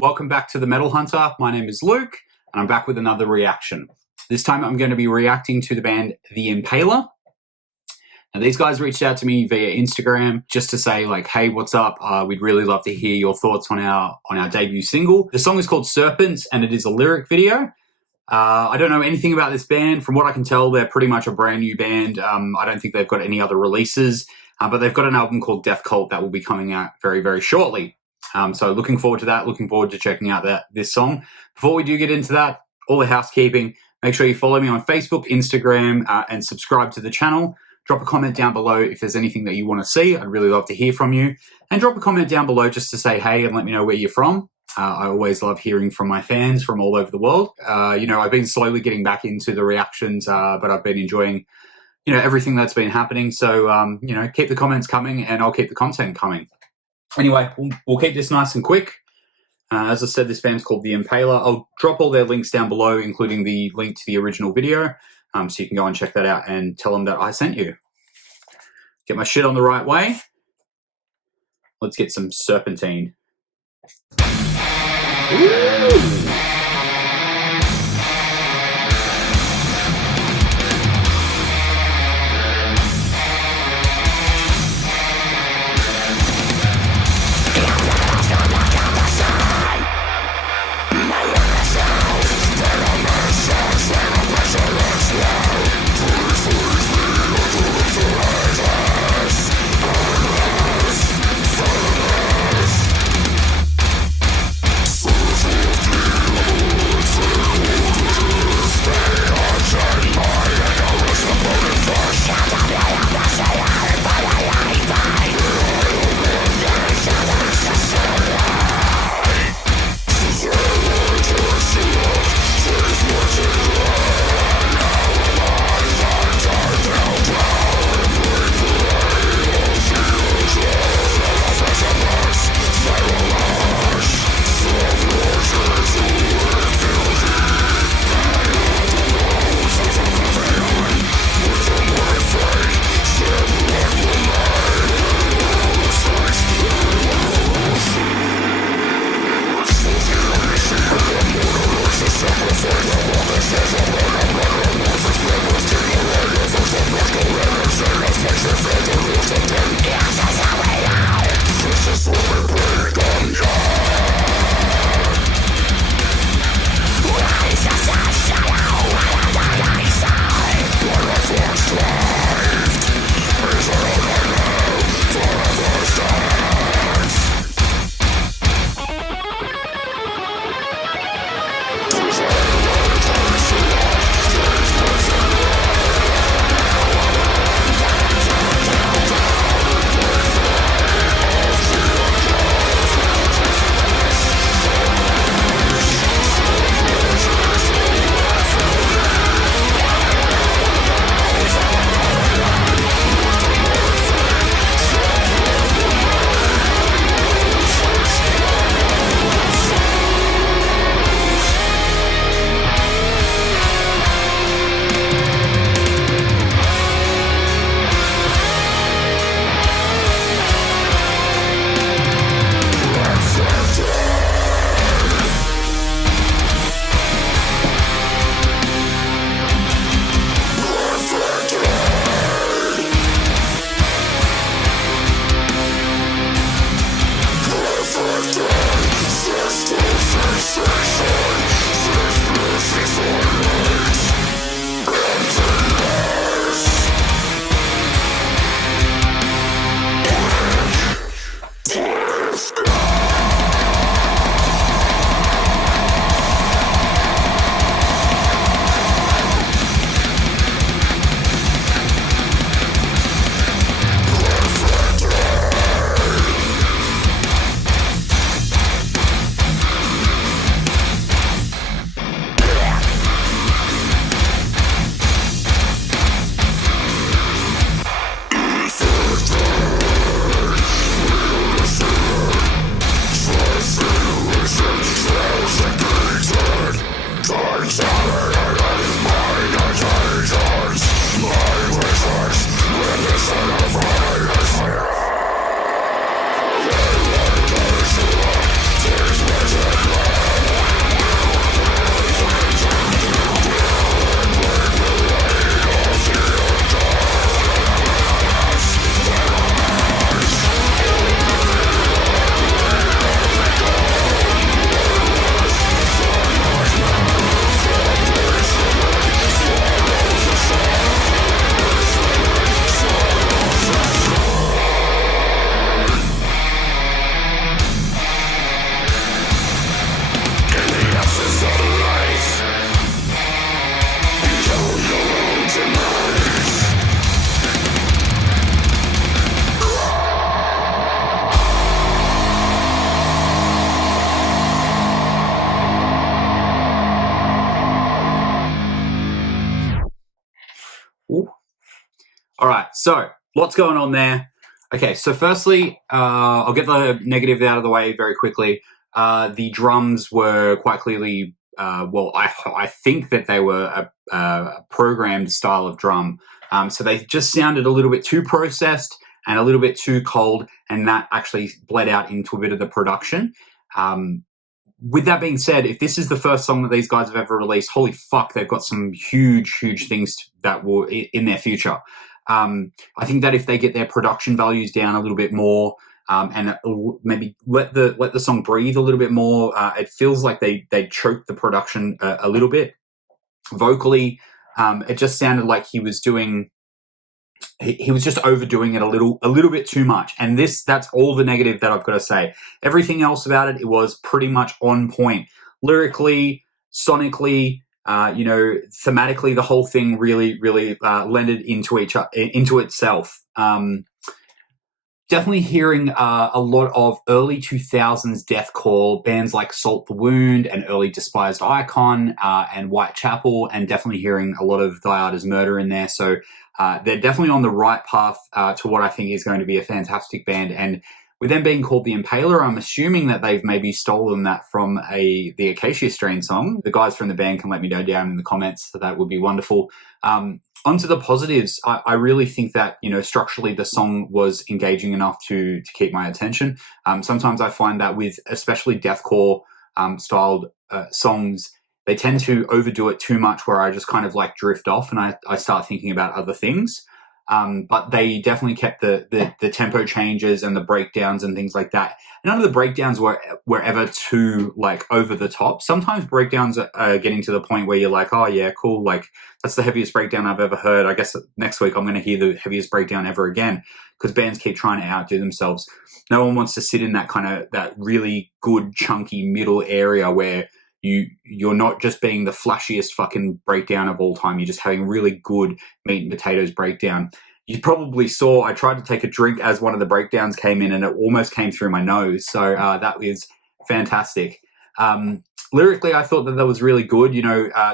welcome back to The Metal Hunter. My name is Luke, and I'm back with another reaction. This time I'm going to be reacting to the band The Impaler. Now, these guys reached out to me via Instagram just to say, like, hey, what's up? We'd really love to hear your thoughts on our debut single. The song is called Serpents, and it is a lyric video. I don't know anything about this band. From what I can tell, they're pretty much a brand new band. I don't think they've got any other releases, but they've got an album called Death Cult that will be coming out very, very shortly. So looking forward to that, looking forward to checking out this song. Before we do get into that, all the housekeeping, make sure you follow me on Facebook, Instagram, and subscribe to the channel. Drop a comment down below if there's anything that you want to see. I'd really love to hear from you. And drop a comment down below just to say hey and let me know where you're from. I always love hearing from my fans from all over the world. I've been slowly getting back into the reactions, but I've been enjoying, everything that's been happening. So, keep the comments coming and I'll keep the content coming. Anyway, we'll keep this nice and quick. As I said, this band's called The Impaler. I'll drop all their links down below, including the link to the original video, so you can go and check that out and tell them that I sent you. Get my shit on the right way. Let's get some Serpentine. Ooh. All right, so what's going on there? Okay, so firstly, I'll get the negative out of the way very quickly. The drums were quite clearly, well, I think that they were a programmed style of drum. So they just sounded a little bit too processed and a little bit too cold, and that actually bled out into a bit of the production. With that being said, if this is the first song that these guys have ever released, holy fuck, they've got some huge things that will in their future. I think that if they get their production values down a little bit more, and maybe let the song breathe a little bit more, it feels like they choked the production a little bit. Vocally, it just sounded like he was just overdoing it a little bit too much. And that's all the negative that I've got to say. Everything else about it was pretty much on point. Lyrically, sonically, thematically, the whole thing really lended into itself. Definitely hearing a lot of early 2000s deathcore bands like Salt the Wound and early Despised Icon and Whitechapel, and definitely hearing a lot of Diada's Murder in there. So they're definitely on the right path to what I think is going to be a fantastic band. And with them being called the Impaler, I'm assuming that they've maybe stolen that from the Acacia Strain song. The guys from the band can let me know down in the comments, so that would be wonderful. Onto the positives, I really think that, structurally the song was engaging enough to keep my attention. Sometimes I find that with especially deathcore styled songs, they tend to overdo it too much, where I just kind of like drift off and I start thinking about other things. But they definitely kept the tempo changes and the breakdowns and things like that. None of the breakdowns were ever too like over the top. Sometimes breakdowns are getting to the point where you're like, oh yeah, cool. Like that's the heaviest breakdown I've ever heard. I guess next week I'm going to hear the heaviest breakdown ever again, because bands keep trying to outdo themselves. No one wants to sit in that really good chunky middle area where you're not just being the flashiest fucking breakdown of all time. You're just having really good meat and potatoes breakdown. You probably saw I tried to take a drink as one of the breakdowns came in, and it almost came through my nose. So that was fantastic. Lyrically, I thought that was really good.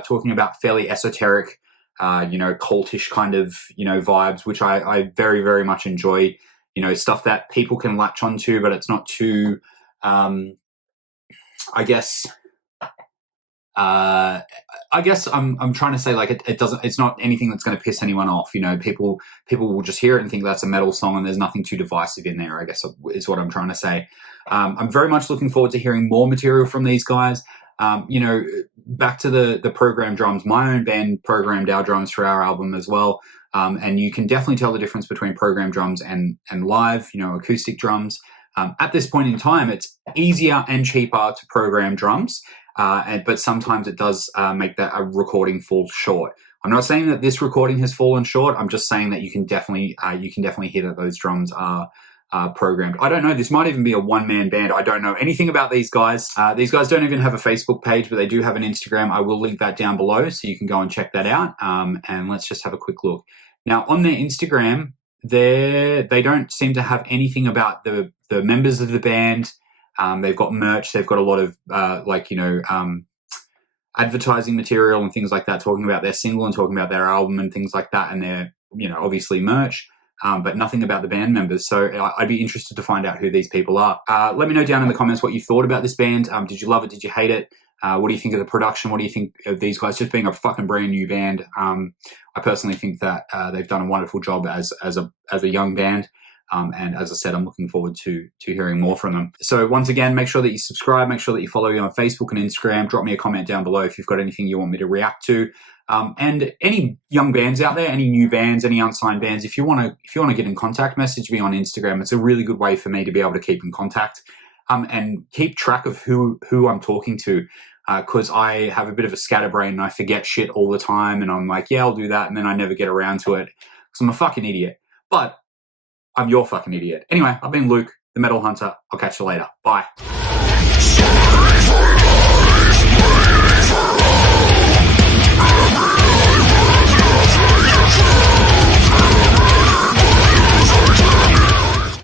Talking about fairly esoteric, cultish kind of vibes, which I very very much enjoy. Stuff that people can latch onto, but it's not too. I guess I'm trying to say, like, it doesn't, it's not anything that's going to piss anyone off. People will just hear it and think that's a metal song, and there's nothing too divisive in there, I guess is what I'm trying to say. I'm very much looking forward to hearing more material from these guys. Back to the programmed drums, my own band programmed our drums for our album as well. And you can definitely tell the difference between programmed drums and live, acoustic drums. At this point in time, it's easier and cheaper to program drums. But sometimes it does make that a recording fall short. I'm not saying that this recording has fallen short. I'm just saying that you can definitely hear that those drums are programmed. I don't know. This might even be a one-man band. I don't know anything about these guys. These guys don't even have a Facebook page, but they do have an Instagram. I will link that down below so you can go and check that out. And let's just have a quick look. Now, on their Instagram, they don't seem to have anything about the members of the band. They've got merch. They've got a lot of advertising material and things like that, talking about their single and talking about their album and things like that, and their obviously merch, but nothing about the band members. So I'd be interested to find out who these people are. Let me know down in the comments what you thought about this band. Did you love it? Did you hate it? What do you think of the production? What do you think of these guys just being a fucking brand new band? I personally think that they've done a wonderful job as a young band. And as I said, I'm looking forward to hearing more from them. So once again, make sure that you subscribe, make sure that you follow me on Facebook and Instagram. Drop me a comment down below if you've got anything you want me to react to. And any young bands out there, any new bands, any unsigned bands, if you want to get in contact, message me on Instagram. It's a really good way for me to be able to keep in contact and keep track of who I'm talking to. Because I have a bit of a scatterbrain and I forget shit all the time, and I'm like, yeah, I'll do that, and then I never get around to it because I'm a fucking idiot. But I'm your fucking idiot. Anyway, I've been Luke, the Metal Hunter. I'll catch you later. Bye.